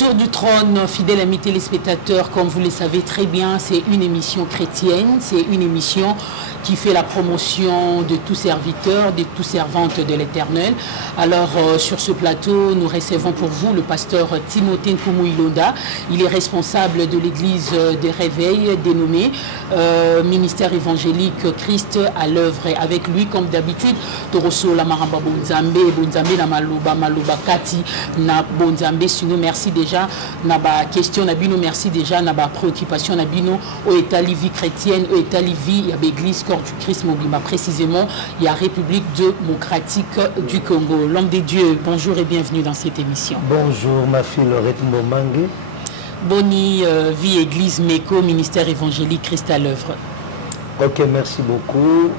Autour du trône, fidèles amis téléspectateurs, comme vous le savez très bien, c'est une émission chrétienne, c'est une émission qui fait la promotion de tout serviteur, de tout servante de l'Éternel. Alors, sur ce plateau, nous recevons pour vous le pasteur Timothée Nkoumou-Ilonda. Il est responsable de l'église des Réveils, dénommée Ministère évangélique Christ à l'œuvre. Et avec lui, comme d'habitude, Toroso la Maramba Bonzambe, Bonzambe na Maloba, Maloba Kati, na Bonzambe, sinon merci déjà, na ba question, na bino, merci déjà, na ba préoccupation, na bino, au état vie chrétienne, au état vie, il y a l'église Corps du Christ Mobima, précisément, il y a République démocratique du Congo. L'homme des dieux, bonjour et bienvenue dans cette émission. Bonjour ma fille Laurette Mbomangue. Boni, vie église Meko, ministère évangélique Christ à l'œuvre. Ok, merci beaucoup.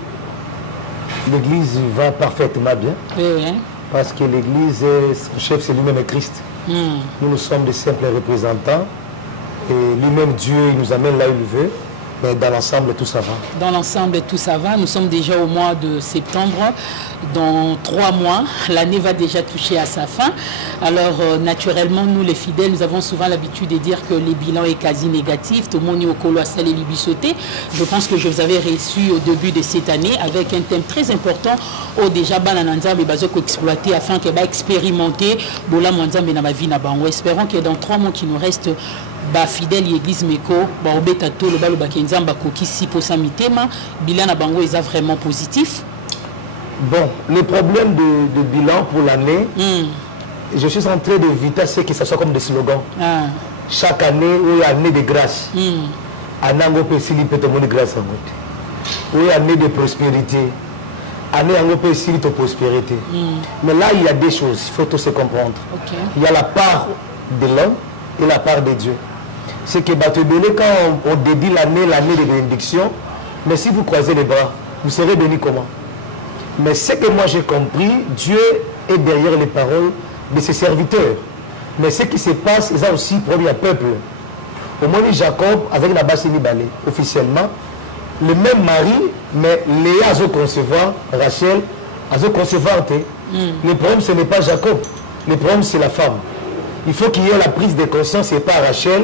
L'église va parfaitement bien. Oui. Parce que l'église, son chef c'est lui-même Christ. Nous sommes des simples représentants. Et lui-même Dieu, il nous amène là où il veut. Mais dans l'ensemble, tout ça va. Dans l'ensemble, tout ça va. Nous sommes déjà au mois de septembre. Dans 3 mois, l'année va déjà toucher à sa fin. Alors, naturellement, nous les fidèles, nous avons souvent l'habitude de dire que le bilan est quasi négatif. Tout le monde est au colossal et l'ubisoté. Je pense que je vous avais reçu au début de cette année avec un thème très important. Au déjà, Banananza, mais Bazoko exploiter afin qu'elle va expérimenter. Bola Mwanza, mais dans ma vie, espérons que dans 3 mois qui nous restent, ba fidèle l'église Meko ba obeta to le balo ba kenzamba koki si pour sa mitema bilan na bango est vraiment positif. Bon, le problème de bilan pour l'année, je suis en train d'éviter ce que ça soit comme des slogans. Chaque année, oui, année de grâce. Anango pesili petomoni grâce à vous. Oui, année de prospérité. Année ango pesili to prospérité. Mais là, il y a des choses, il faut tout se comprendre. Il y a la part de l'homme et la part de Dieu. C'est que Batobélé, quand on dédie l'année de bénédiction, mais si vous croisez les bras, vous serez béni comment? Mais ce que moi j'ai compris, Dieu est derrière les paroles de ses serviteurs. Mais ce qui se passe, c'est aussi pour le peuple. Au moins Jacob, avec la basse Balé, officiellement, le même mari, mais Léa a concevoir, Rachel a concevoir. Le problème, ce n'est pas Jacob. Le problème, c'est la femme. Il faut qu'il y ait la prise de conscience et pas Rachel.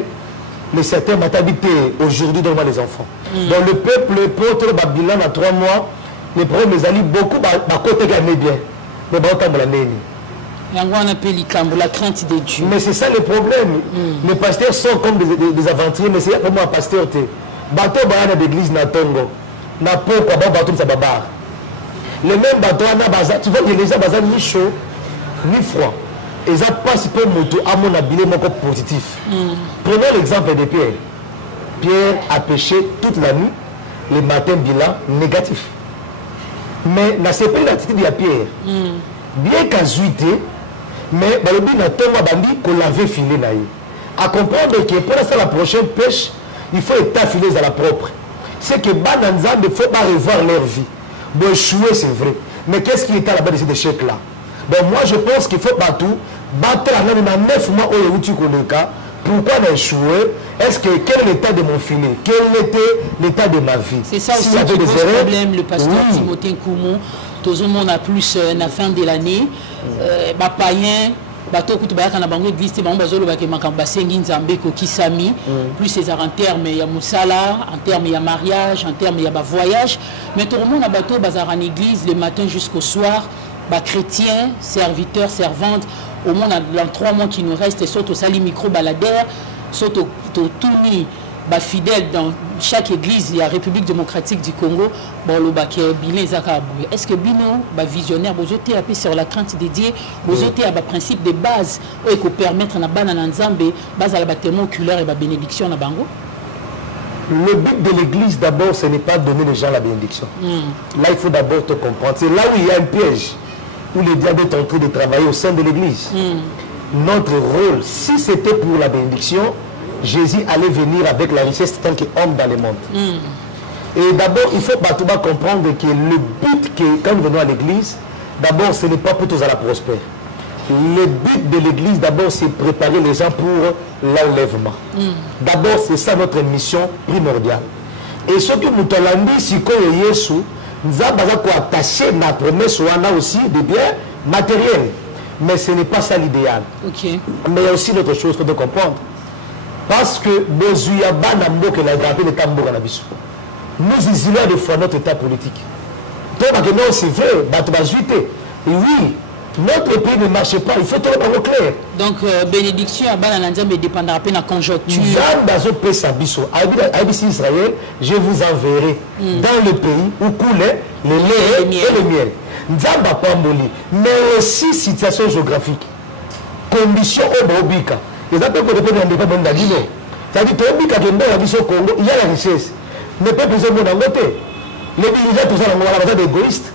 Les certains m'ont habité aujourd'hui dans les enfants. Dans le peuple, pour Babylone à 3 mois, les problèmes les alliés beaucoup, ma côté gagne bien. Mais bon, on appelle la crainte de Dieu. Mais c'est ça le problème. Les pasteurs sont comme des aventuriers, mais c'est comme un pasteur. Bateau Bayana d'église na Tongo. Na pourquoi bateau de Sababar. Le même bateau, tu vois, les gens bazar ni chaud, ni froid. Et ça passe pour moto à mon habilé positif. Prenons l'exemple de Pierre. Pierre a péché toute la nuit, le matin bilan négatif. Mais dans ce pays l'attitude de Pierre, bien qu'à zuité, mais balobi na tomba bandi qu'on l'avait filé là. À comprendre que pour la prochaine pêche, il faut être affilé à la propre. C'est que Bananza ne faut pas revoir leur vie. Bon, échouer c'est vrai. Mais qu'est-ce qui est à la base de cet échec là? Donc moi je pense qu'il faut pas tout battre la main dans 9 mois où tu connais le cas. Pourquoi on a échoué? Est-ce que quel est l'état de mon filet? Quel était l'état de ma vie? C'est ça aussi qui pose problème, le pasteur Timothée Nkoumou. Tout le monde a plus à la fin de l'année. Païen, bateau kutu bayaka na bango église te bango bazolo bakemaka basengi nzambe ko kisami plus ces en termes ya musala, en termes ya mariage, en termes ya voyage. Mais tout le monde a bateau bazar en église le matin jusqu'au soir. Chrétiens, serviteurs, servantes, au moins dans 3 mois qui nous restent, surtout sali micro-baladeurs, surtout tout fidèles dans chaque église, il y a République démocratique du Congo, est-ce que Bino, visionnaire, vous êtes sur la crainte de Dieu, vous êtes à principe de base, qui permettre à Banananzambe, base à la bâtiment oculaire et la bénédiction à Bango? Le but de l'église d'abord, ce n'est pas de donner les gens la bénédiction. Là, il faut d'abord te comprendre. C'est là où il y a un piège, où les diables sont en train de travailler au sein de l'église. Notre rôle, si c'était pour la bénédiction, Jésus allait venir avec la richesse tant qu'homme dans le monde. Et d'abord, il faut pas tout comprendre que le but, que quand nous venons à l'église, d'abord, ce n'est pas pour tous à la prospère. Le but de l'église, d'abord, c'est préparer les gens pour l'enlèvement. D'abord, c'est ça notre mission primordiale. Et ce que nous avons dit, c'est que Jésus nous a attaché la promesse aussi de biens matériels. Mais ce n'est pas ça l'idéal. Okay. Mais il y a aussi d'autres choses qu'il faut comprendre. Parce que nous isolons des fois notre état politique. Donc, non, c'est vrai, et oui, notre pays ne marche pas, il faut tout le clair. Donc, bénédiction à Banananzam dépendra de la conjoncture. Israël, je vous enverrai dans le pays où coulait le lait et le miel. Nzamba Pamboli, mais aussi situation géographique. Conditions au Bobika. Les appels pour répondre à l'indépendance d'Agino. C'est-à-dire que au Congo, il y a la richesse. Mais pas besoin de mon côté. Les militaires, tout ça, on va égoïste.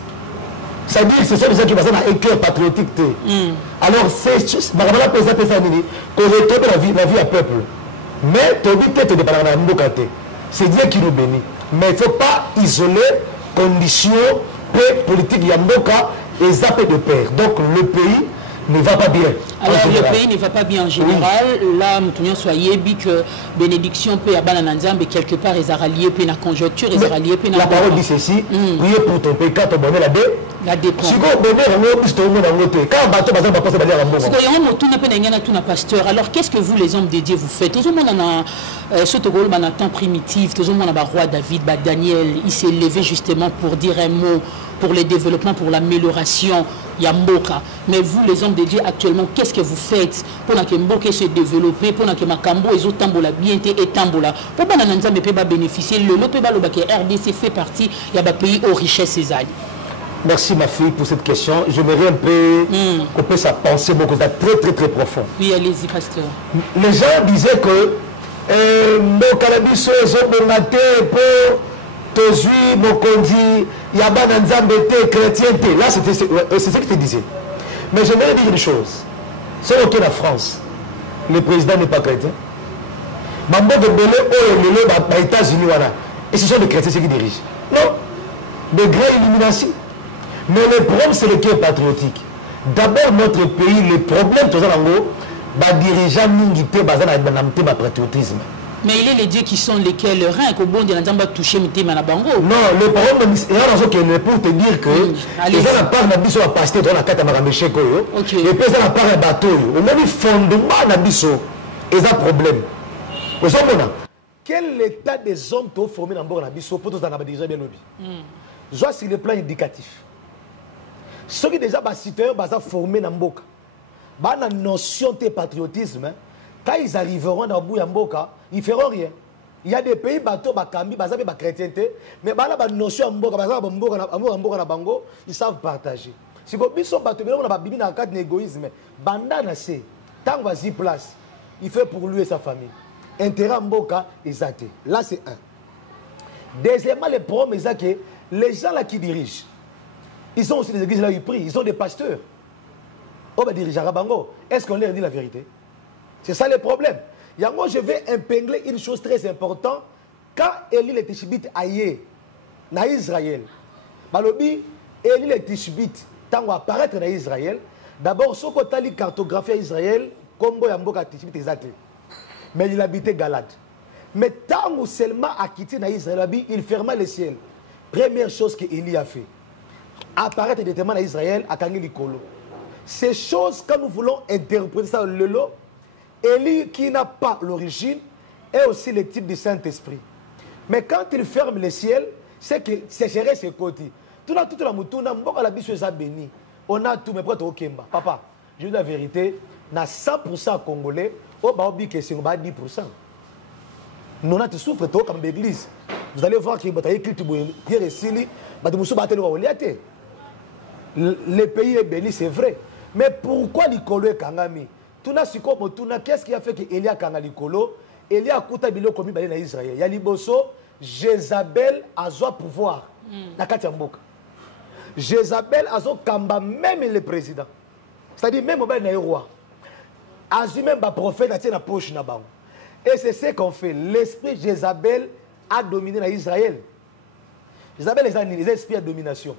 C'est-à-dire que ce sont des gens qui ont un cœur patriotique. Alors, c'est juste, qu'on retourne la vie à peuple. Mais, c'est Dieu qui nous bénit. Mais il ne faut pas isoler conditions politique Yamboka et zappé de pair. Donc le pays ne va pas bien. Alors le pays ne va pas bien en général. Oui. Là, nous soyez dit que bénédiction peut y avoir mais quelque part ils ont lié puis la conjoncture, ils ont lié puis la parole dit ceci, priez pour ton pays quand on bonnet la dépense. Si vous bonnet pasteur. Alors qu'est-ce que vous les hommes de Dieu vous faites? Tout le monde a ce temps primitif, tout le monde a roi David, Daniel, il s'est levé justement pour dire un mot pour le développement, pour l'amélioration Yamboka. Mais vous, les hommes de Dieu, actuellement, qu'est-ce que vous faites pour que Mboka se développe, pour que Makambo et autres tambola bien et tambola, pour que Nananza ne peut pas bénéficier, le RDC fait partie, il y a des pays aux richesses et alliés. Merci ma fille pour cette question. J'aimerais un peu couper sa pensée, beaucoup très profond. Oui, allez-y, pasteur. Les gens disaient que Mokalabiso est maté pour Tozui, Mokondi, Yabana Nzambete, chrétienté. Là, c'est ce que tu disais. Mais j'aimerais dire une chose. C'est OK la France. Le président n'est pas chrétien. Mambo de Belé, aux États-Unis, et ce sont les chrétiens qui dirigent. Non. De grande illumination. Mais le problème, c'est le cœur patriotique. D'abord, notre pays, le problème, tout ça, les dirigeants n'ont pas patriotisme. Mais il est les dieux qui sont lesquels rien qu'au bon Dieu n'a touché Mitima Bango. Non, le problème c'est pour te dire que les gens n'ont pas nabiso à passer dans la carte à Maraméché Koyo. Et puis ils n'ont pas un bateau. Au moins fondement nabiso, ils ont un problème. Vous savez quel état des hommes t'ont formé dans le nabiso pour tous dans la dirigeant bien lobby. Je vois sur le plan éducatif. Ceux qui déjà citoyens sont formés dans Mboka, la notion de patriotisme, quand ils arriveront dans Mboka, ils ne feront rien. Il y a des pays bateaux, bakambi, bazabe, chrétienté, mais la notion Mboka, ils savent partager. Si vous avez un bateau, on a un cadre d'égoïsme, bandana c'est, tant qu'on va y place, il fait pour lui et sa famille. Intérêt Mboka, ils athées. Là c'est un. Deuxièmement, le problème c'est que les gens là qui dirigent, ils ont aussi des églises là où ils prient, ils ont des pasteurs. On va diriger à Bango. Est-ce qu'on leur dit la vérité? C'est ça le problème. Moi, je vais épingler une chose très importante. Quand Élie le Tishbite aille dans Israël, Élie le Tishbite, tant qu'on apparaît dans Israël, d'abord, ce qu'on a li cartographie à Israël, comme Boyamboka Tishbite exact. Mais il habitait Galate. Mais tant qu'on seulement a quitté dans Israël, il ferma le ciel. Première chose que Élie a fait, apparaître directement dans Israël à Kangeli Kolo. Ces choses, quand nous voulons interpréter ça, le lot, Élie qui n'a pas l'origine est aussi le type du Saint-Esprit. Mais quand il ferme le ciel, c'est que c'est géré ses côtés. Tout la moutouna, mboka la biso est béni. On a tout, mais prêt au Kemba. Papa, je dis la vérité, na 100% congolais, au baobi que c'est 10%. Nous on a tout souffre, tout comme l'église. Vous allez voir que vous avez écrit Pierre et Sili, le pays est béni, c'est vrai. Mais pourquoi Likolo est Kangami? Qu'est-ce qui a fait que Elia Kangalikolo, Elia Kouta Bilo commis dans Israël? Il y a Liboso, Jézabel a son pouvoir. Jézabel a son kamba, même le président. C'est-à-dire même le roi. Azu même le prophète a tient la poche. Et c'est ce qu'on fait. L'esprit Jézabel a dominé dans Israël. Jézabel les esprits de domination.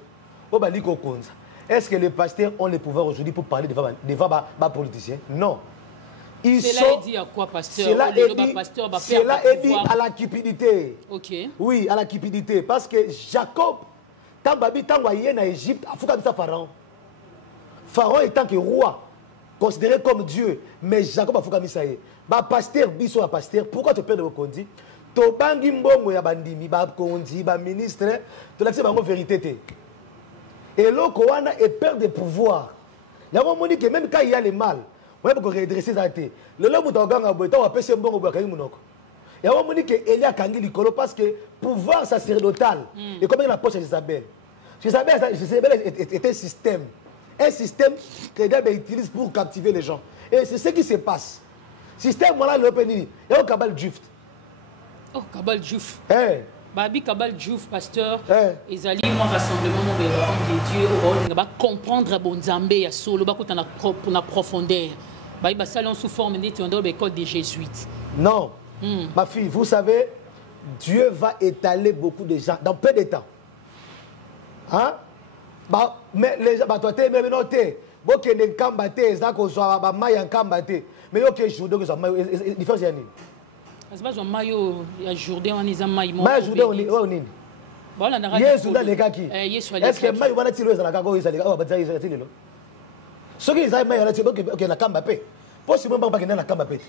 Est-ce que les pasteurs ont le pouvoir aujourd'hui pour parler devant les politiciens? Non. Cela est dit à quoi, pasteur? Cela est dit à la cupidité. Ok. Oui, à la cupidité. Parce que Jacob, tant qu'il est en Égypte, il faut qu'il y ait Pharaon. Pharaon étant que roi, considéré comme Dieu, mais Jacob a fait comme ça. Pasteur, biso a pasteur, pourquoi te perdre au condi? To bangi mbongo ya bandimi, ba kondi, ba ministre, to l'accès bango vérité. Et l'autre est peur de pouvoir. Il y a un moment que même quand il y a le mal, on va redresser sa tête. Le lobby est en gang à boire, on va passer un bon bois. Il y a un moment que Elia Kangi Likolo parce que pouvoir sacerdotal. Et comme il la poche d'Isabelle. Isabelle est un système. Un système que Dieu utilise pour captiver les gens. Et c'est ce qui se passe. Système, voilà l'opening. Il y a un cabal juif. Oh, cabal juif. Babi Kabal Djouf, pasteur, ils allaient au rassemblement de Dieu, on va comprendre bon Zambé, à solo, pour la profondeur. Ils va sous forme de l'école des jésuites. Non, ma fille, vous savez, Dieu va étaler beaucoup de gens dans peu de temps. Hein? Mais les gens, toi, tu es même noté. Bon, tu es un cambaté, ça, qu'on soit un maille en cambaté. Mais ok, je vous donne ça. Différence, il y a une. C'est pas un maillot, il y a Jourdain, on est un maillot. Mais Jourdain, on est où? Bon, on a Yes, on a les gars qui. Est-ce que maillot va tirer la cagoule, ça les gars, on va tirer le. Ce qui est maillot, ok, la cambaté. Possiblement pas qu'il y ait la cambaté.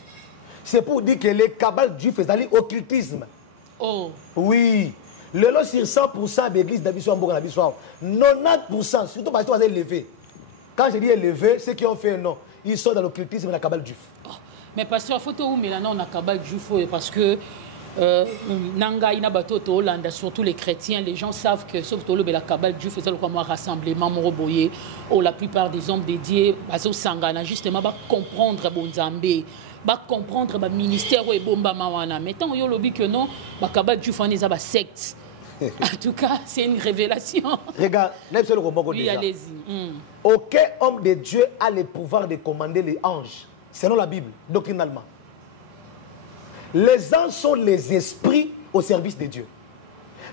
C'est pour dire que les cabales du faisaient occultisme. Oh. Oui. Le lot sur 100% de l'église d'Abissoir, 90%, surtout parce qu'ils sont élevés. Quand je dis élevés, ceux qui ont fait un nom, ils sont dans l'occultisme et la cabale du feu. Mais pasteur, faut tout mais là non on a cabal du feu parce que nanga ina bato to Hollande surtout les chrétiens les gens savent que sauf to la cabal du feu c'est comme un rassemblement moroboyé où la plupart des hommes dédiés bazo sangana justement va comprendre bon Zambé va comprendre ba ministère et bomba mawana mais tant yo lobi que non ba cabal du feu n'est pas secte. En tout cas, c'est une révélation. Regarde, oui, allez-y. Aucun homme de Dieu a le pouvoir de commander les anges. Selon la Bible, doctrinalement. Les anges sont les esprits au service de Dieu.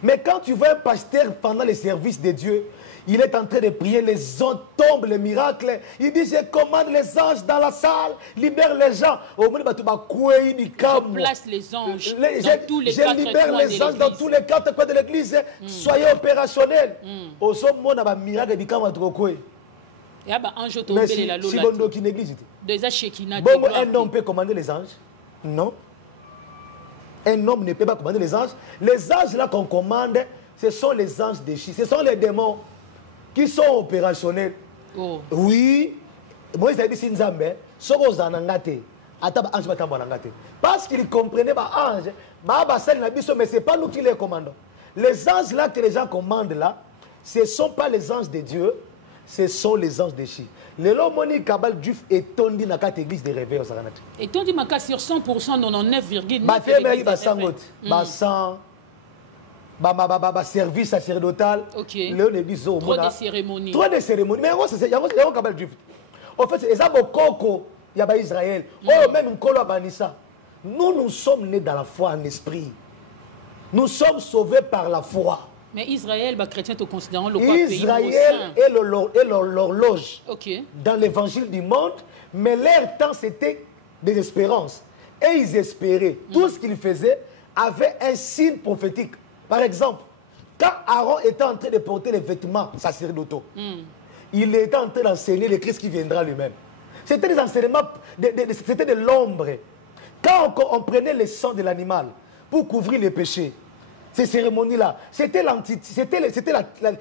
Mais quand tu vois un pasteur pendant le service de Dieu, il est en train de prier, les anges tombent, les miracles. Il dit, je commande les anges dans la salle, libère les gens. Je place les anges dans tous les quatre coins de l'église. Je libère les anges dans tous les quatre coins de l'église. Soyez opérationnels. Au sommet, on a un miracle qui mais si bon qui néglige. Bon, un homme peut commander les anges? Non. Un homme ne peut pas commander les anges. Les anges là qu'on commande, ce sont les anges déchis. Ce sont les démons qui sont opérationnels. Oh. Oui. Moïse a dit si Nzambe, soko zanangate, ataba ange batambanangate. Parce qu'il comprenait ba ange, mais c'est pas nous qui les commandons. Les anges là que les gens commandent là, ce ne sont pas les anges de Dieu. Ce sont les anges déchis. Le lomoni kabal duf est tondi na quatre églises de réveil au Saranat. Et tondi maka sur 100%, 99,9%. Ba fait ba sangot, ba sang, ba service sacerdotal. Ok. Le dit zo. Trop de cérémonies. Trop de cérémonies. Mais c'est yango kabal duf. En fait, c'est ça bokoko ya ba Israël. Oh même nkolo banissa. Nous sommes nés dans la foi en esprit. Nous sommes sauvés par la foi. Mais Israël, les chrétiens te considèrent le Israël est l'horloge dans l'évangile du monde, mais leur temps c'était des espérances. Et ils espéraient. Tout ce qu'ils faisaient avait un signe prophétique. Par exemple, quand Aaron était en train de porter les vêtements sacerdotaux, il était en train d'enseigner le Christ qui viendra lui-même. C'était des enseignements, c'était de l'ombre. Quand on prenait le sang de l'animal pour couvrir les péchés, ces cérémonies-là, c'était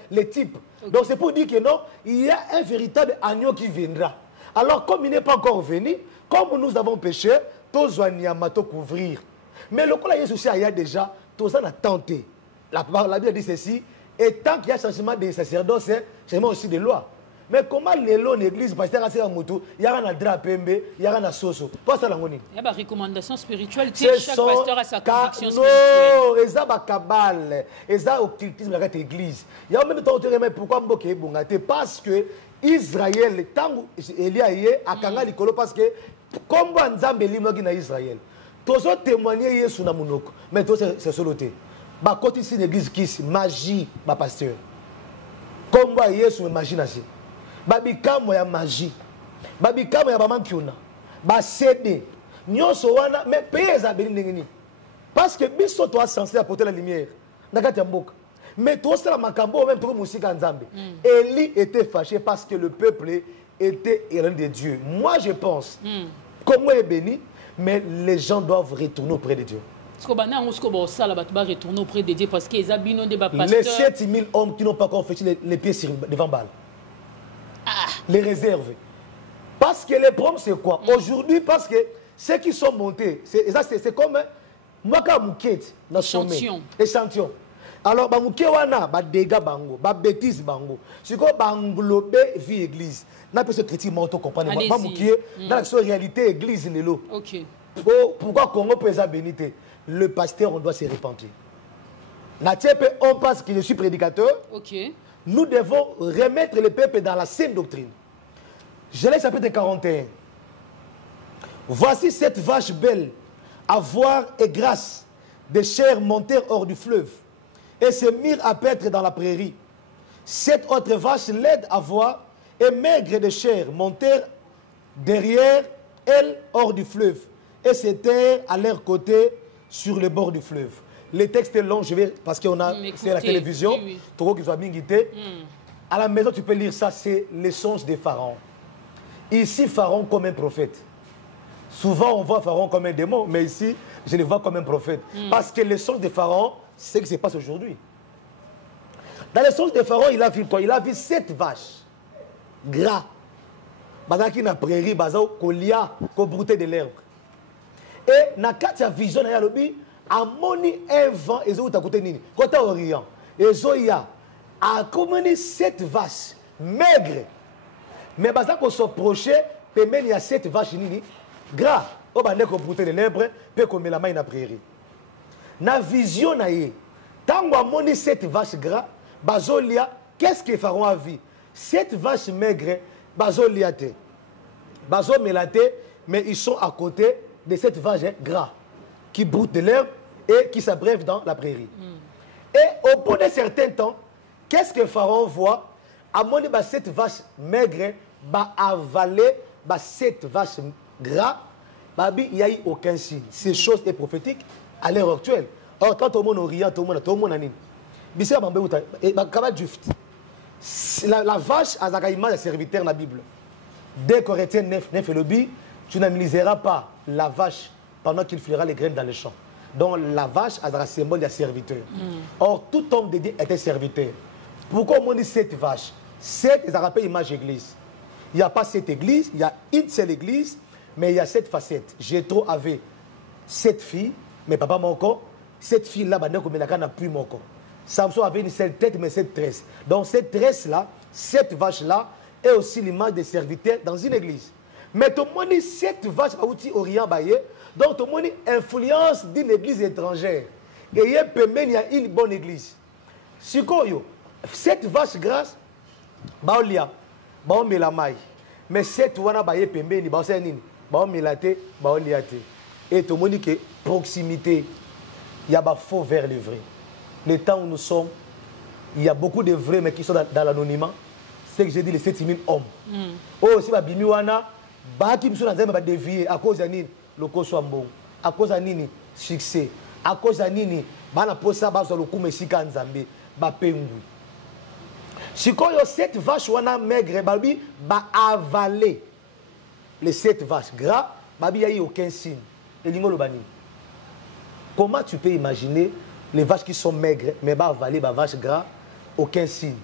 les types. Donc c'est pour dire que non, il y a un véritable agneau qui viendra. Alors comme il n'est pas encore venu, comme nous avons péché, tous doivent couvrir. Mais le coup là, il y a déjà, tous en a tenté. La Bible dit ceci, et tant qu'il y a changement de sacerdoce, c'est changement aussi de loi. Mais comment les lois l'église, parce qu'il y a un drap pembe, il y a un soso. Pas ça l'angoni. Il y a des recommandations spirituelles. Chaque pasteur a sa conviction spirituelle. Non, il y a des cabales, il y a occultisme dans l'église. Il y a même temps pourquoi Mboké Bongate parce que Israël, tant Elia a Kanga Likolo parce que comme Nzambe limogi na Israël. Tous ont témoigné Yesu na munoko. Mais tous c'est soloté. Ba côté ici l'église qui magie ba pasteur. Comme Yesu magie nasi. Babikamo ya magie, babikamo ya bamankiuna, basede, nyonso wana, mais paye za beningini. Parce que biso toi censé apporter la lumière. Nakati ya mboka. Mais toi c'est la makambo même trop musika nzambe. Élie était fâché parce que le peuple était éloigné de Dieu. Moi, je pense, comme moi est béni, mais les gens doivent retourner auprès de Dieu. Les 7000 hommes qui n'ont pas encore fait les pieds devant Baal. Les réserves. Parce que les problèmes, c'est quoi? Aujourd'hui, parce que ceux qui sont montés, c'est comme moi quand mouquette dans sommet. Échantillon. Alors, mouquet wana, dégâts bango, bêtises bango. C'est quoi englober vie église. N'a pas ce critique monto comprendre. Moi mouquet dans la réalité église nélo. OK. Pourquoi Congo peut être bénité? Le pasteur, on doit se repentir. On pense que je suis prédicateur. OK. Nous devons remettre le peuple dans la saine doctrine. Genèse chapitre 41. Voici cette vache belle, à voir et grâce, des chairs montèrent hors du fleuve et se mirent à paître dans la prairie. Cette autre vache laide à voir et maigre de chair montèrent derrière elle hors du fleuve et s'étaient à leur côté sur le bord du fleuve. Le texte est long, je vais, parce qu'on a c'est la télévision, trop qu'il soit bien guidé. À la maison, tu peux lire ça, c'est les songes de Pharaon. Ici, Pharaon comme un prophète. Souvent, on voit Pharaon comme un démon, mais ici, je le vois comme un prophète. Parce que les songes de Pharaon, c'est ce qui se passe aujourd'hui. Dans les songes de Pharaon, il a vu quoi? Il a vu 7 vaches gras. Bazaki na prairie, bazao kolia, ko brouter de l'herbe. Et na katia vision na yalobi, amoni un vent, ezo uta kote nini, côté orient. Ezo ya, a communi 7 vaches maigres. Mais bazako s'approcher, il y a 7 vaches nini, gras. O bande ko brouter de l'herbe, pe ko mela mai na prairie. Na vision na ye, tango amoni 7 vaches gras, bazolia, qu'est-ce que Pharaon a vu? 7 vaches maigres, bazolia te. Bazo melate, mais ils sont à côté de cette vache gras qui broutent de l'herbe et qui s'abreuvent dans la prairie. Et au bout d'un certain temps, qu'est-ce que Pharaon voit? À mon avis, cette vache maigre va avaler 7 vaches gras. Il n'y a eu aucun signe. Ces choses est prophétique à l'heure actuelle. Or, quand tout le monde orient, tout le monde a dit, la vache a une image de serviteur dans la Bible. Dès Corinthiens 9 et le bi, tu n'analyseras pas la vache pendant qu'il fouillera les graines dans les champs. Donc la vache a un symbole de serviteur. Or, tout homme de Dieu était serviteur. Pourquoi on dit 7 vaches? 7, ça rappelle l'image église. Il n'y a pas 7 églises, il y a une seule église, mais il y a 7 facettes. Jétro avait 7 filles, mais papa m'a encore. 7 filles-là, n'a plus mon corps. Samson avait une seule tête, mais 7 tresses. Donc cette tresse-là, cette vache-là, est aussi l'image des serviteurs dans une église. Mais tout le monde dit 7 vaches à outil orient baillé, donc tout le monde dit influence d'une église étrangère. Et il y a une bonne église. Si vous 7 vaches grasses, baolia, baomelamai. Mais 7 wana baye pembeni, baosenini, baomelate, baoliate. Et tout le monde dit que proximité, il y a faux vers le vrai. Le temps où nous sommes, il y a beaucoup de vrais, mais qui sont dans l'anonymat. C'est que j'ai dit les 7000 hommes. Oh, si babimi wana, baki mso na nzemba ba dévier à cause de nini, loko soit bon. À cause de nini, succès. À cause de nini, bana posa ba so lokume sika nzambe, ba pengu. Si quand yo 7 vaches wana maigre babi ba avaler les 7 vaches gras, babi y a eu aucun signe. Et lingo lobani. Comment tu peux imaginer les vaches qui sont maigres mais ba avaler ba vache gras, aucun signe.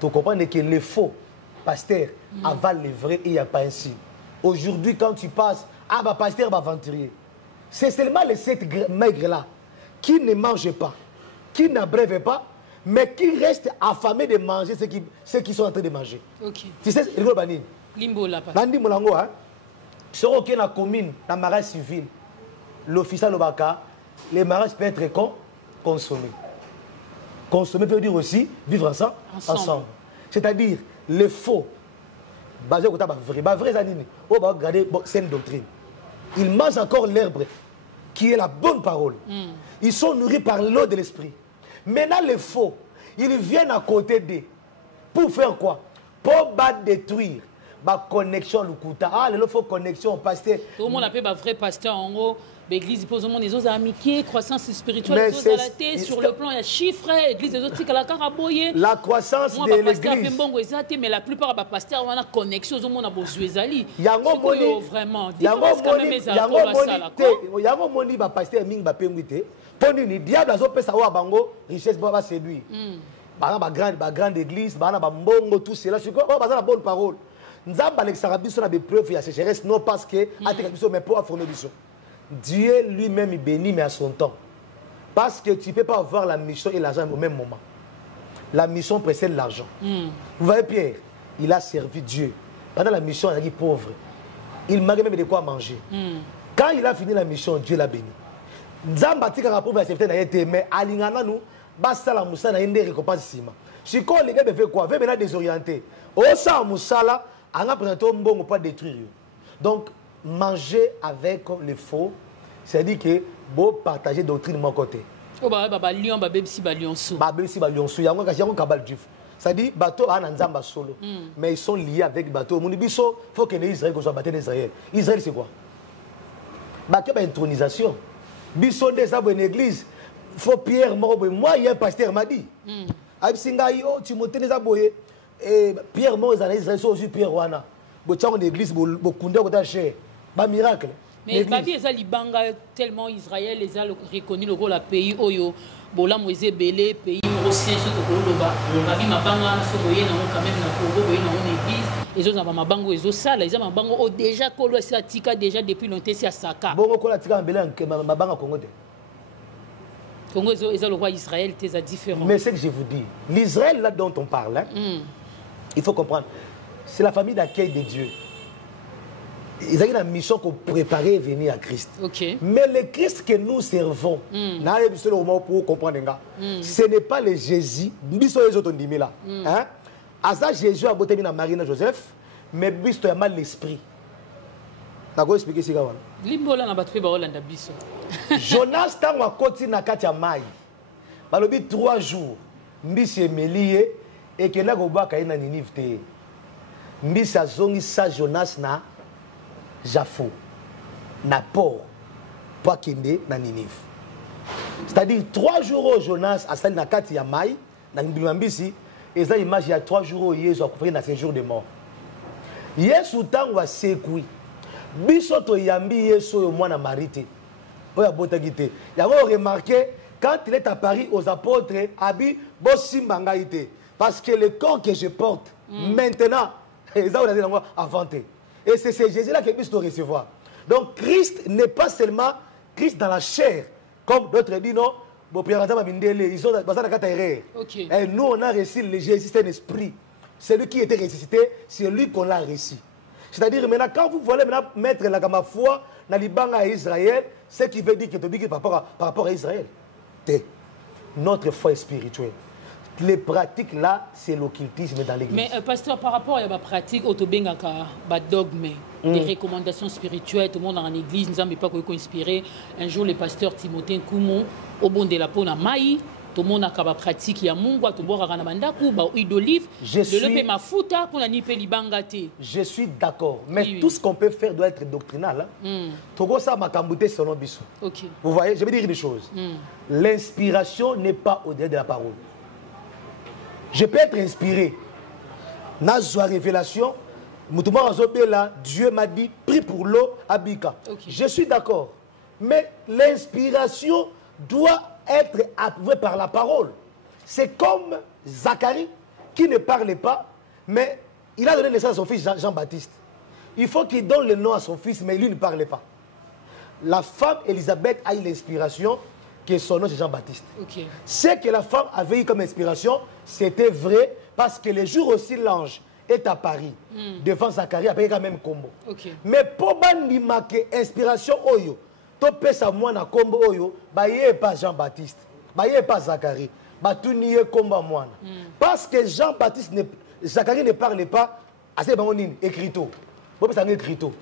Tu comprends que les faux pasteurs avalent les vrais et il n'y a pas un signe. Aujourd'hui, quand tu passes, ah, bah, pasteur va aventurier. C'est seulement les 7 maigres-là qui ne mangent pas, qui n'abreuvent pas, mais qui restent affamés de manger ceux qui sont en train de manger. Ok. Tu sais, il faut banir. Limbo là. Nandi Molango, hein. Sur aucune commune, la mariage civil, l'officier Lobaka, les mariages peuvent être consommés. Consommer veut dire aussi vivre ensemble. C'est-à-dire les faux, basés sur le vrai anime, on va regarder cette doctrine. Ils mangent encore l'herbe qui est la bonne parole. Ils sont nourris par l'eau de l'esprit. Maintenant les faux, ils viennent à côté d'eux. Pour faire quoi? Pour détruire la connexion. Ah, il faut connexion, pasteur. Tout le monde appelle un vrai pasteur en gros. l'église pose au monde les autres amitiés, croissance spirituelle, les autres à la tête, sur le plan il y a chiffres, l'église des autres qui la caraboyer. La croissance de l'église. Mais la plupart des pasteurs ont une connexion au monde à Bozuezali. Yango moni vraiment. Yango moni ba pasteur ming ba pengwite. Poni ni diable azopesa wa bango richesse ba séduire. Ba grande église, ba na ba mbongo tout cela, c'est quoi ba la bonne parole. Nzamba Alexandra biso na be preuve ya sécheresse non parce que ateka biso mais pour affronter biso. Dieu lui-même il bénit mais à son temps. Parce que tu ne peux pas avoir la mission et l'argent au même moment. La mission précède l'argent. Vous voyez Pierre, il a servi Dieu. Pendant la mission, il a dit pauvre. Il manquait même de quoi manger. Quand il a fini la mission, Dieu l'a béni. Nzamba tika pauvre a accepté d'ailleurs mais alingana nous basta la musa na inde récompense sima. Si quand les gars fait quoi? Veut maintenant désorienter. Au sa musala, on a présenté un bon pas détruire. Donc manger avec les faux, c'est-à-dire que vous partagez doctrine de mon côté. Oh bah lion bah bébé si bah lion sou. Bah bébé si bah lion sou. Yango kasi yango kabal jif. C'est-à-dire bateau a nzamba solo. Mais ils sont liés avec bateau. Mon biso faut que les Israël soit battu d'Israël. Israël c'est quoi? Bah que intronisation. Biso des abonnés une église. Faut Pierre moi il y a un pasteur m'a dit. Absinga yo Timothée des aboyés et Pierre moi ils en Israël sont aussi Pierre wana. Bo tchang une église bo kunda ko ta cher. Ba miracle. Mais babi eza libanga tellement Israël les a reconnu le rôle à pays oyo bola moise belé pays rosien ce que koloba babi mabanga so boye na quand même na Congo boye na une église et zo na mabango ezo sala ils a mabango o déjà kolo ça tika déjà depuis longtemps c'est à Saka bongo kola tika mbele mabanga Congo de Congo ezo le roi Israël c'est différent. Mais ce que je vous dis l'Israël là dont on parle hein, il faut comprendre c'est la famille d'accueil de Dieu. Ils ont une mission pour préparer et venir à Christ. Okay. Mais le Christ que nous servons, pour comprendre, ce n'est pas le Jésus. Nous sommes là. Asa Jésus a boté na Marie et Joseph, mais biso ya mal l'esprit. Na go expliquer ça wana. Limbola na batwe ba Hollanda biso. Jonas tango akoti na kati ya mai. Balobi 3 jours. Mbisi emelie et que na go baka ina Ninive te. Mbisi azongi sa Jonas na Jafo, na port, pour kende na Ninive. C'est-à-dire 3 jours au Jonas a sali na kati ya mai, na Mbisi, et ça image il y a 3 jours au Yesu a couvert na séjour de mort. Yesu tango a sekui. Biso to yambi Yesu yo mwana marité. Oya botagité. Yango remarqué quand il est à Paris aux apôtres, abi bosimbanga ité parce que le corps que je porte maintenant, ça on a dit inventé. Et c'est Jésus-là qui puisse te recevoir. Donc Christ n'est pas seulement Christ dans la chair, comme d'autres disent non. Ils ont okay. Et nous on a reçu le Jésus, c'est un esprit. Celui qui était ressuscité, c'est lui qu'on l'a reçu. C'est-à-dire maintenant quand vous voulez maintenant mettre la gamme foi dans l'Ibanga à Israël, ce qui veut dire que tu par rapport à Israël. Notre foi est spirituelle. Les pratiques là, c'est l'occultisme dans l'église. Mais pasteur, par rapport à la pratique, autobengaka, dogme, les recommandations spirituelles, tout le monde en église, nous n'avons pas inspiré. Un jour, le pasteur Timothée Koumou, au bon de la peau na maï, tout le monde a une pratique, il y a mungwa, tout le monde a une mandaku, huile d'olive, le mafuta, pour ni pe libangate. Je suis d'accord, mais oui, tout ce qu'on peut faire doit être doctrinal. Togo ça makambouté selon Bissou. Vous voyez, je vais dire des choses. L'inspiration n'est pas au-delà de la parole. Je peux être inspiré. Nazwa révélation. Dieu m'a dit, prie pour l'eau à Bika. Je suis d'accord. Mais l'inspiration doit être approuvée par la parole. C'est comme Zacharie qui ne parlait pas, mais il a donné naissance à son fils Jean-Baptiste. Il faut qu'il donne le nom à son fils, mais lui ne parlait pas. La femme Élisabeth a eu l'inspiration que son nom c'est Jean-Baptiste. Ce que la femme avait eu comme inspiration, c'était vrai parce que le jour aussi l'ange est à Paris devant Zacharie, après quand même combo. Mais pour bandima que inspiration oyo, to pesa moi na combo oyo, ba yé pas Jean-Baptiste, ba yé pas Zacharie, ba tout nié combo moi. Parce que Jean-Baptiste Zacharie ne parlait pas, assez bangonine écrito. Pour ça écrito.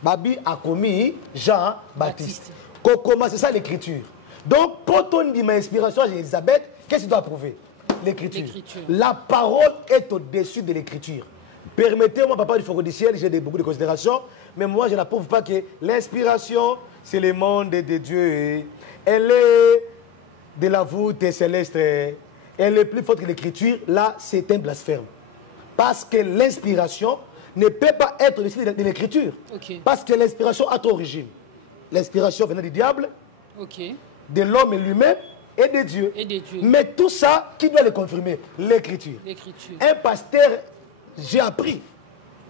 Babi a commis Jean-Baptiste. Comment c'est ça l'écriture? Donc, pour ton dit ma inspiration à Elisabeth, qu'est-ce qu'il doit prouver? L'écriture. La parole est au-dessus de l'écriture. Permettez-moi, papa du Fogo du ciel, j'ai beaucoup de considérations, mais moi je n'approuve pas que l'inspiration c'est le monde de Dieu. Elle est de la voûte céleste. Elle est plus forte que l'écriture. Là, c'est un blasphème. Parce que l'inspiration ne peut pas être l'issue de l'écriture. Okay. Parce que l'inspiration a ton origine. L'inspiration venait du diable, okay, de l'homme lui-même et de Dieu. Mais tout ça, qui doit le confirmer? L'écriture. Un pasteur, j'ai appris.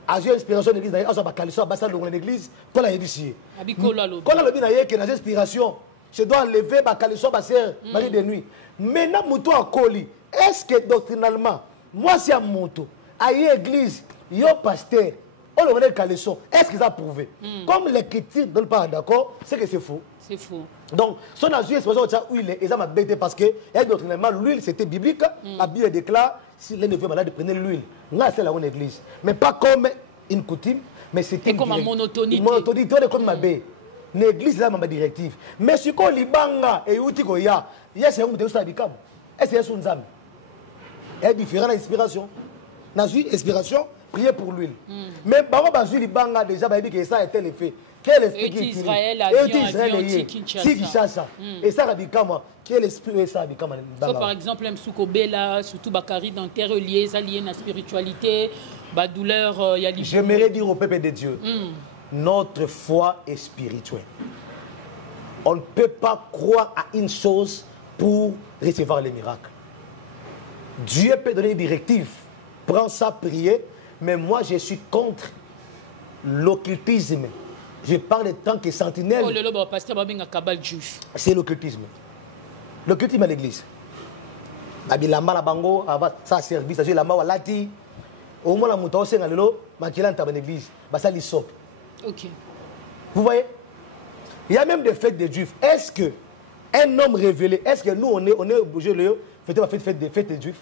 À j'ai inspiration de l'église, à l'église, quand la édition. Quand la inspiration, je dois enlever ma caleçon, ma sœur, Marie de nuit. Maintenant, mouton à colis. Est-ce que doctrinalement, moi, c'est un mouton, à l'église, il y a un pasteur, on le connaît caleçon, est-ce qu'ils ont prouvé? Comme l'écriture ne donne pas d'accord, c'est que c'est faux. C'est faux. Donc, son avis expression où il est, ils ont bêté parce que, doctrinalement, l'huile, c'était biblique. La Bible déclare, si l'un est malade, prenez l'huile. Là, c'est la bonne église. Mais pas comme une coutume, mais c'était comme une monotonité. Une monotonité, comme ma baie. L'église, c'est ma directive. Mais si on libanga et outiko ya, c'est un mouton sadikam. Et c'est un sunzam. Il y a différentes inspirations. Dans une inspiration, priez pour l'huile. Mais par exemple, libanga déjà, il dit que ça a été le fait. Quel esprit qui Israël, Kinshasa. Et ça, quel esprit est ça? Par exemple, Msouko Bela, surtout Bakari, dans terre liée, ça lié à la spiritualité, la douleur, il y a des... J'aimerais dire au peuple de Dieu, notre foi est spirituelle. On ne peut pas croire à une chose pour recevoir les miracles. Dieu peut donner une directive, prends ça, prier, mais moi je suis contre l'occultisme. Je parle de tant que sentinelle. C'est l'occultisme. L'occultisme à l'église. Ça service, ça la main lati. Au moins la mouton c'est ngalo, makila nta l'église, ça li sop. OK. Vous voyez? Il y a même des fêtes des Juifs. Est-ce que un homme révélé, est-ce que nous on est obligé de fêter des fêtes des Juifs?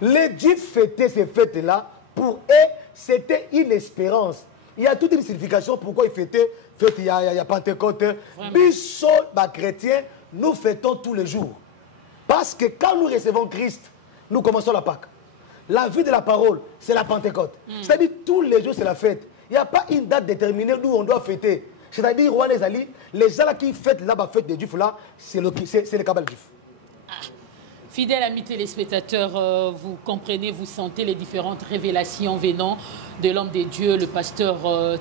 Les Juifs fêtaient ces fêtes-là, pour eux, c'était une espérance. Il y a toute une signification pourquoi ils fêtaient, il y a Pentecôte. Bisso, chrétiens, nous fêtons tous les jours. Parce que quand nous recevons Christ, nous commençons la Pâque. La vie de la parole, c'est la Pentecôte. C'est-à-dire tous les jours, c'est la fête. Il n'y a pas une date déterminée d'où on doit fêter. C'est-à-dire, les gens qui fêtent la fête des Juifs, là, c'est le Kabbal juif. Fidèles amis téléspectateurs, vous comprenez, vous sentez les différentes révélations venant de l'homme de Dieu, le pasteur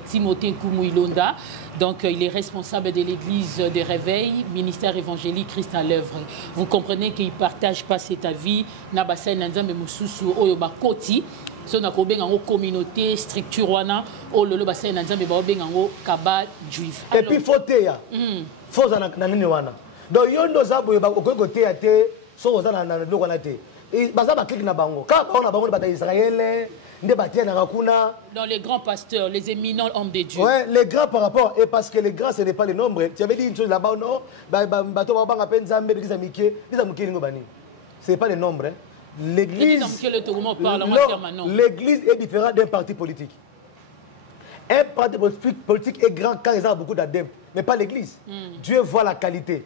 Timothée Koumouilonda. Donc, il est responsable de l'église de Réveil, ministère évangélique Christ à l'œuvre. Vous comprenez qu'il ne partage pas cet avis. Nabasa Nanzambe Moussousou Oyoba Koti. So na kobenga ngo communauté structure wana o lolo basai na nzambe ba benga ngo Kabbal juif. Et puis faut teya. Faut na nini wana. Donc yondo zabo ba ko teya te so ozana na loko na te. Et baza ba clique na bango. Ka ba na bango ba Israël nde batia na rakuna. Dans les grands pasteurs, les éminents hommes de Dieu. Ouais, les grands par rapport et parce que les grands ce n'est pas le nombre. Tu avais dit une chose là-bas non, bato ba banga penzambe des amike, des amike ngo bani. C'est pas le nombre hein. L'église est différente d'un parti politique. Un parti politique est grand quand il y a beaucoup d'adeptes, mais pas l'église. Dieu voit la qualité.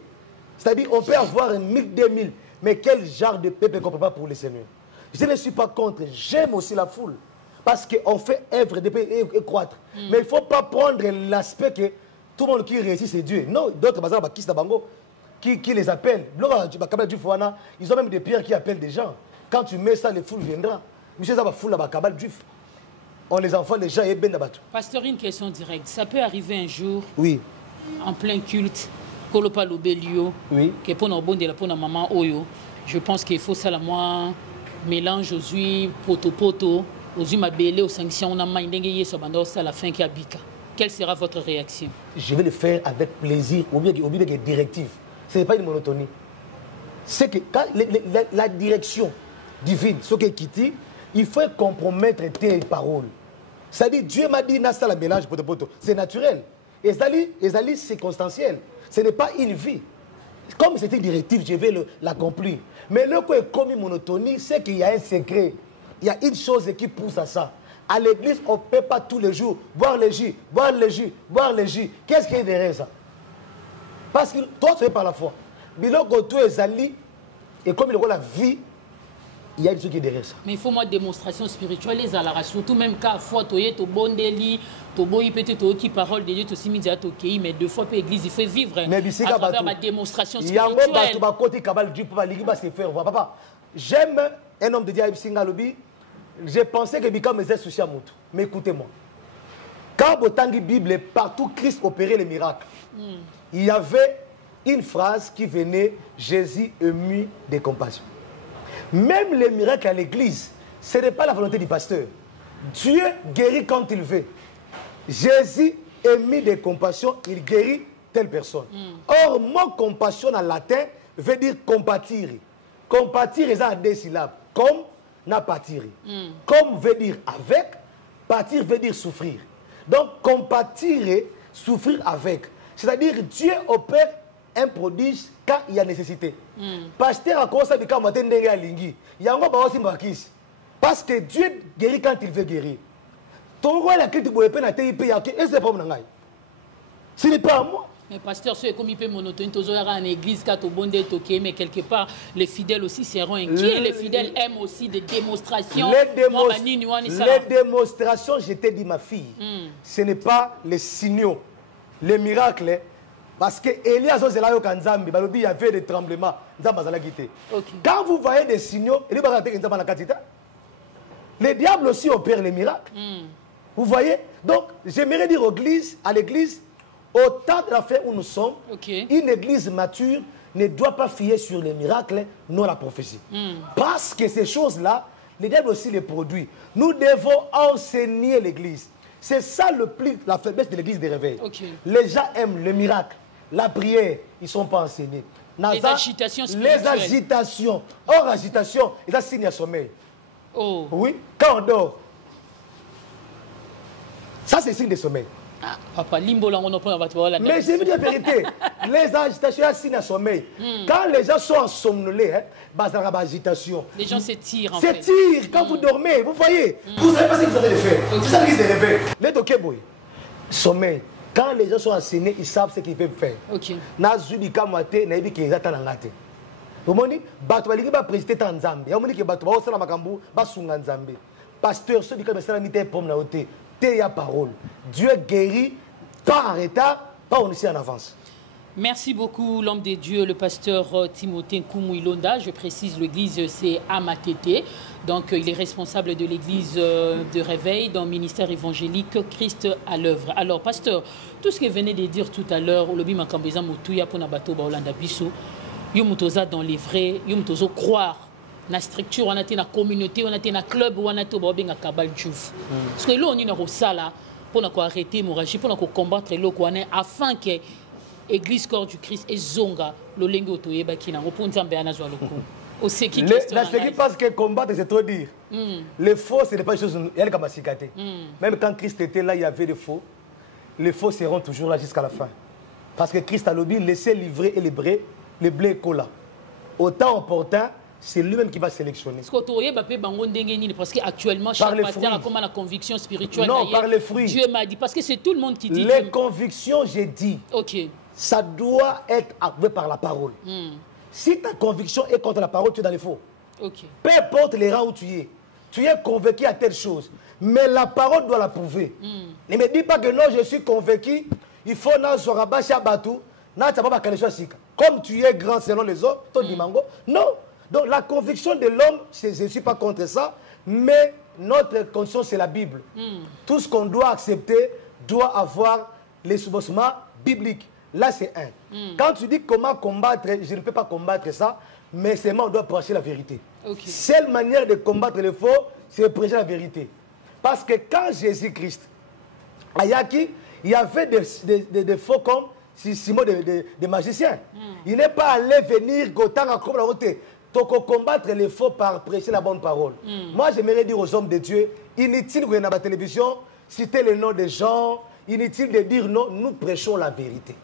C'est-à-dire qu'on peut avoir 1000, 2000, mais quel genre de peuple qu'on ne peut pas pour le Seigneur. Je ne suis pas contre, j'aime aussi la foule. Parce qu'on fait œuvre et croître. Mais il ne faut pas prendre l'aspect que tout le monde qui réussit, c'est Dieu. Non, d'autres, par exemple, qui les appellent. Ils ont même des pierres qui appellent des gens. Quand tu mets ça, les foules viendront. Monsieur Zaba foule là-bas, Kabbal juif. On les enfants, les gens, et ben d'abattu. Pasteur, une question directe. Ça peut arriver un jour, oui, en plein culte, Kolopa Lobelio, oui, que pour nos bonnes de la pour nos maman Oyo, je pense qu'il faut ça la moi mélange aux huiles, poto, aux huiles mabélé, aux sanctions, on a maïndengue ça bandos à la fin qui a bika. Quelle sera votre réaction? Je vais le faire avec plaisir, ou bien que directive. Ce n'est pas une monotonie. C'est que quand la direction divine, ce qui est quitté, il faut compromettre tes paroles. C'est-à-dire, Dieu m'a dit, ça la mélange, c'est naturel. Et ça, c'est circonstanciel. Ce n'est pas une vie. Comme c'est une directive, je vais l'accomplir. Mais le coup est comme une monotonie, c'est qu'il y a un secret. Il y a une chose qui pousse à ça. À l'église, on ne peut pas tous les jours boire le jus, boire le jus, boire le jus. Qu'est-ce qui est derrière ça? Parce que toi, tu es par la foi. Biloko tu es ali et comme il y a la vie il y a des trucs qui est derrière ça. Mais il faut moi démonstration spirituelle les alara surtout même quand fois toye to bondeli to boyi peut-être qui parole de Dieu to simidia to kei mais deux fois pour église il faut vivre à travers ma démonstration spirituelle. Il y a un bateau côté cabal du papa ligi va se faire voir papa. J'aime un homme de Dieu Singa Lobi. J'ai pensé que Bika me faisait souci à Moutou. Mais écoutez-moi. Quand Botangi Bible partout Christ opérait les miracles. Il y avait une phrase qui venait Jésus ému de compassion. Même les miracles à l'église, ce n'est pas la volonté du pasteur. Dieu guérit quand il veut. Jésus ému de compassion, il guérit telle personne. Or, mot compassion en latin veut dire compatir. Compatir est à deux syllabes. Comme, n'a patir. Comme veut dire avec, patir veut dire souffrir. Donc, compatir, souffrir avec. C'est-à-dire, Dieu opère un prodige quand il y a nécessité. Pasteur a commencé à dire quand il y a un parce que Dieu guérit quand il veut guérir. Ce n'est pas à moi. Mais pasteur, c'est comme il peut monotone, en église, mais quelque part, les fidèles aussi seront inquiets. Les fidèles aiment aussi des démonstrations. Les démonstrations, je t'ai dit ma fille, ce n'est pas les signaux, les miracles. Parce que Elias il y avait des tremblements. Quand vous voyez des signaux, le diable aussi opère les miracles. Vous voyez? Donc, j'aimerais dire à l'église, au temps de la fin où nous sommes, une église mature ne doit pas fier sur les miracles, non la prophétie. Parce que ces choses-là, le diable aussi les produit. Nous devons enseigner l'église. C'est ça la faiblesse de l'église des réveils. Les gens aiment le miracle. La prière, ils ne sont pas enseignés. Les agitations spirituelles. Les agitations. Or, agitation, c'est un signe à sommeil. Oh. Oui, quand on dort. Ça, c'est signe de sommeil. Ah, papa, limbo, là, on n'a pas mais j'ai vu la vérité. Les agitations, c'est un signe à sommeil. Quand les gens sont somnolés, agitation. Les gens s'étirent, en fait. S'étirent quand vous dormez, vous voyez. Vous ne savez pas ce que vous allez faire. C'est ça qui se réveille. Les dokeboy. Sommeil. Quand les gens sont enseignés, ils savent ce qu'ils peuvent faire. Nazubika Mate, Naibiki Zatanangate. Vous m'avez dit, Batoualiki va présider Tanzambie. Vous m'avez dit que Batouba Osala Makambu va Sunganzambie. Pasteur, ceux qui ont été pomme na ote, la parole. Dieu guérit, pas en retard, pas on ici en avance. Merci beaucoup, l'homme de Dieu, le pasteur Timothée Nkoumou-Ilonda. Je précise, l'église, c'est Amatete. Donc, il est responsable de l'église de Réveil dans le ministère évangélique Christ à l'œuvre. Alors, pasteur, tout ce que vous venez de dire tout à l'heure, Olobi Makambeza Moutouya pour Nabato Baolanda Bissou, Yomutoza dans les vrais, Yomutozo croire. Na structure, on a été na communauté, on a été na club, on a été na Kabal Djouf. Parce que là, on est na Rosala pour arrêter l'hémorragie, pour combattre l'eau, afin que Église corps du Christ et Zonga, le lengue otoyeba qui n'a pas nzambe anazwa loko. Au ce qui parce que combattre c'est trop dire. Les faux ce n'est pas une chose elle comme cicaté. Même quand Christ était là, il y avait des faux. Les faux seront toujours là jusqu'à la fin. Parce que Christ a lobby laissé livrer et les blés cola. Au temps opportun, c'est lui-même qui va sélectionner. Parce qu'actuellement, chaque pasteur a comme la conviction spirituelle. Non, par les fruits. Dieu m'a dit, parce que c'est tout le monde qui dit. Les convictions, j'ai dit. Ça doit être approuvé par la parole. Si ta conviction est contre la parole, tu es dans les faux. Peu importe les rangs où tu es convaincu à telle chose. Mais la parole doit l'approuver. Ne me dis pas que non, je suis convaincu, il faut comme tu es grand selon les autres, non. Donc la conviction de l'homme, je ne suis pas contre ça, mais notre conviction, c'est la Bible. Tout ce qu'on doit accepter doit avoir les soubossements bibliques. Là, c'est un. Quand tu dis comment combattre, je ne peux pas combattre ça, mais seulement on doit prêcher la vérité. Seule manière de combattre le faux, c'est de prêcher la vérité. Parce que quand Jésus-Christ, Ayaki, il y avait des faux comme Simon des magiciens. Il n'est pas allé venir combattre les faux par prêcher la bonne parole. Moi, j'aimerais dire aux hommes de Dieu, inutile de regarder la télévision, citer les noms des gens, inutile de dire non, nous prêchons la vérité.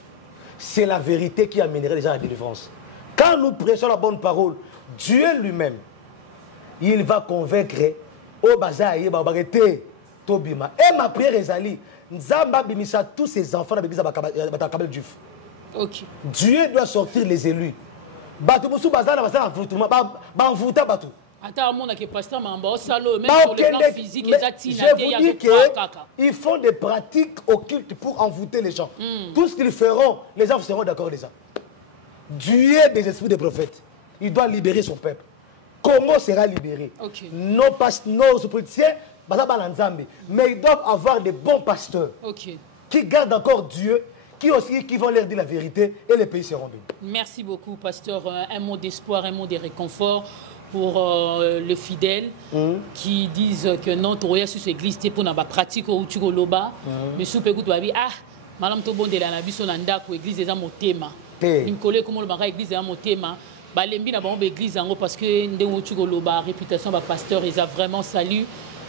C'est la vérité qui amènerait les gens à la délivrance. Quand nous prêchons la bonne parole, Dieu lui-même, il va convaincre au bazar Tobima. Et ma prière est allée, Nzamba bimisa tous ces enfants dans l'église Kabal Djouf. Dieu doit sortir les élus. Dieu Attends, mon pasteur Mamba, salo, même sur le plan physique, je vous dis qu'ils font des pratiques occultes pour envoûter les gens. Tout ce qu'ils feront, les gens seront d'accord déjà. Dieu des esprits des prophètes, il doit libérer son peuple. Comment sera libéré? Nos politiciens, mais ils doivent avoir des bons pasteurs qui gardent encore Dieu, qui vont leur dire la vérité et les pays seront bénis. Merci beaucoup, pasteur. Un mot d'espoir, un mot de réconfort pour les fidèles qui disent que non, tu regardes sur l'église, tu es pour la pratique au Tchigoloba. Mais si tu peux dire, ah, madame Tobon de la Nabi, son anda, l'église est mon thème. Il me connaît comment l'église est mon thème. Balembi na bango église yango parce que ndenge Tchigoloba, réputation ba pasteur, ils a vraiment salué.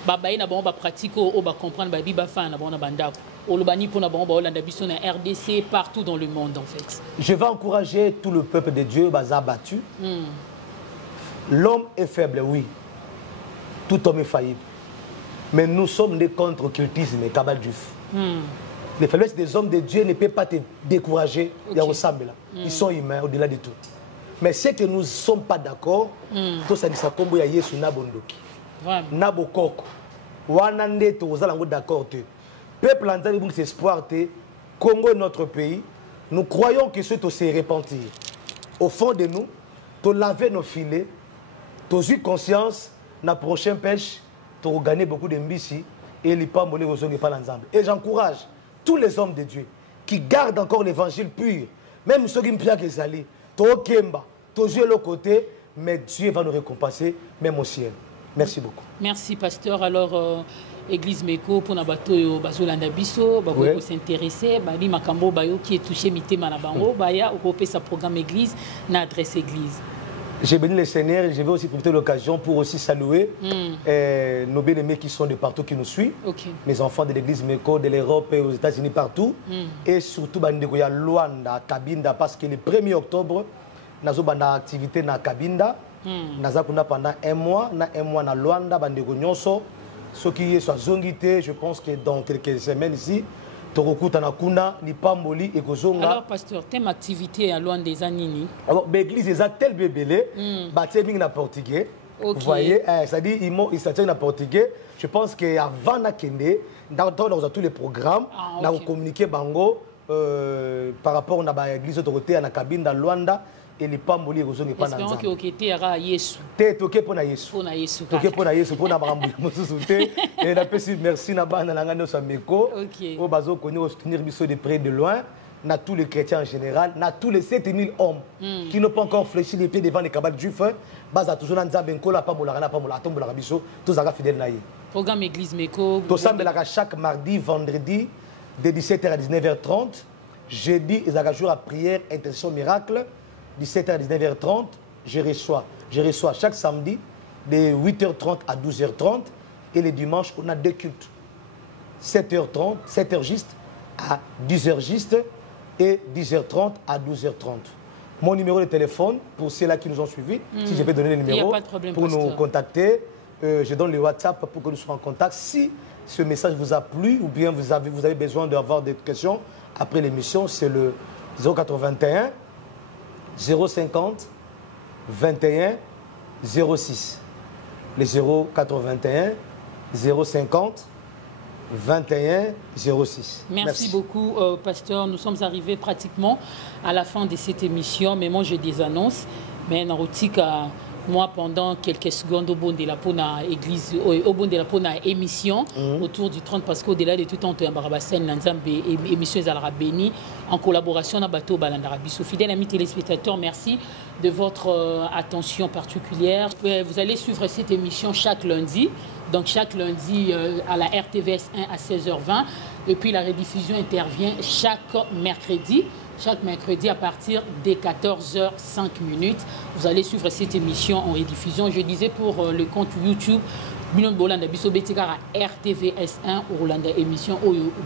Babaye na bango ba pratique au ba comprendre ba biba fa na bango na bandako. Olobani pour na bango ba Hollande biso na RDC partout dans le monde en fait. Je vais encourager tout le peuple de Dieu baza battu. L'homme est faible, oui. Tout homme est faillible. Mais nous sommes nés contre occultisme et cabal juif. Les faiblesses des hommes de Dieu ne peuvent pas te décourager. Ils sont humains au-delà de tout. Mais c'est que nous ne sommes pas d'accord. Tout ça, c'est comme Yesu Nabondoki. Nabokoko. Wanande to ozalango d'accord te. Peuple anzali bu espoir te. Congo est notre pays. Nous croyons que ce se repentir. Au fond de nous, to laver nos filets, to eu conscience, na prochaine pêche, to gagner beaucoup de mbisi et les pas molé aux pas l'ensemble. Et j'encourage tous les hommes de Dieu qui gardent encore l'évangile pur, même ceux qui me plient qu'ils allaient, to kemba, to jouer le côté, mais Dieu va nous récompenser même au ciel. Merci beaucoup. Merci, pasteur. Alors, Église Meko, pour na bato yo bazolanda biso, ba ko s'intéresser, ba li makambo ba yo qui est touché mitema na bango, ba ya okopé sa programme église na adresse église. J'ai béni le Seigneur et je vais aussi profiter de l'occasion pour aussi saluer nos bien-aimés qui sont de partout, qui nous suivent. Mes enfants de l'église Meko, de l'Europe et aux États-Unis, partout. Et surtout, Bandegoya Luanda, Kabinda, parce que le 1er octobre, nous avons une activité dans Kabinda. Nous avons pendant un mois dans Luanda, Bandego Nyonso. Ce qui est sur Zongité, je pense que dans quelques semaines ici, alors, pasteur, thème activité à Luanda des Anini. Alors, l'église est tel bébé, bâtiment na portugais. Vous voyez, c'est-à-dire il s'attend na portugais. Je pense qu'avant na kende, dans tous les programmes, nous avons communiqué bango par rapport à l'église autorité à la cabine dans Luanda. Et les pamboli aux zones pas dans. Espérons que okete ara Yesu. T'es toqué pour na Yesu. Pour na Yesu. Toqué pour na Yesu pour na barambu. Mosusute et la pesi merci na ba na ngano sameko. Au bazo konyo soutenir biso de près de loin. Na tous les chrétiens en général, na tous les 7000 hommes qui n'ont pas encore fléchi les pieds devant les cabales juifs. Baza toujours na nzambe nkola pa molaka na pa molaka tombola biso tous aga fidèle na ye. Programme église Meko. To sambelaka chaque mardi, vendredi de 17h à 19h30. Jeudi ezaka jour à prière intercession miracle. 17h à 19h30, je reçois chaque samedi de 8h30 à 12h30 et les dimanches, on a deux cultes. 7h30, 7h juste à 10h juste et 10h30 à 12h30. Mon numéro de téléphone, pour ceux-là qui nous ont suivis, si je peux donner le numéro pour nous contacter, je donne le WhatsApp pour que nous soyons en contact. Si ce message vous a plu ou bien vous avez besoin d'avoir des questions après l'émission, c'est le 081 050 21 06. Les 081 050 21 06. Merci beaucoup, pasteur. Nous sommes arrivés pratiquement à la fin de cette émission, mais moi j'ai des annonces. Mais moi, pendant quelques secondes, au bon de la Pona église, au bon de la Pona émission, autour du 30, parce qu'au-delà de tout temps, émission Zalra Béni, en collaboration avec Bateau Balandarabiso. Fidèles amis téléspectateurs, merci de votre attention particulière. Vous allez suivre cette émission chaque lundi. Donc chaque lundi à la RTVS 1 à 16h20. Et puis la rediffusion intervient chaque mercredi. Chaque mercredi à partir des 14h05. Vous allez suivre cette émission en rediffusion. Je disais pour le compte YouTube, Binon Bolanda Biso Betikara RTVS1 Rolanda émission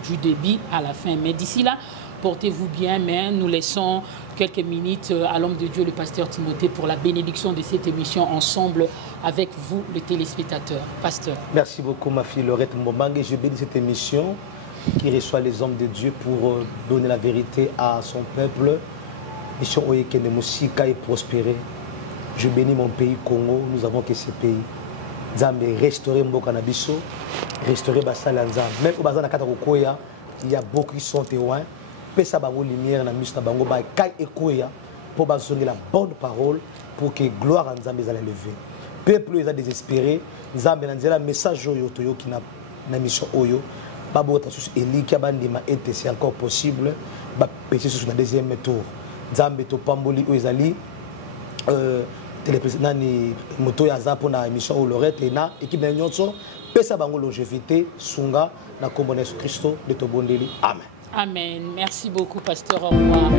du débit à la fin. Mais d'ici là, portez-vous bien, mais nous laissons quelques minutes à l'homme de Dieu, le pasteur Timothée, pour la bénédiction de cette émission ensemble avec vous, les téléspectateurs. Pasteur. Merci beaucoup, ma fille Laurette Mbombangue. Je bénis cette émission qui reçoit les hommes de Dieu pour donner la vérité à son peuple. Mission Oyekene Moussika et prospérer. Je bénis mon pays Congo, nous avons que ce pays. Nzambe restaurer Mboka na biso, restaurer basala Nzambe. Même au bazar na kata kokoya, il y a beaucoup qui sont témoins. Pesa bango lumière na miso na bango ba kai ekoya pour bazongi la bonne parole pour que gloire à Nzambe soit élevée. Peuple est désespéré, Nzambe na nzela message oyo toyoki na mission oyo. Babota sous Eli qui a bandima été c'est encore possible, ba péché sur la deuxième tour. Nzambe to pamboli oyezali télévision ni moto ya zapo na émission au Lorette et na équipe de nyonso pesa bango longévité sunga na kombo na Christo de tobondeli. Amen. Amen. Merci beaucoup pasteur. Au revoir.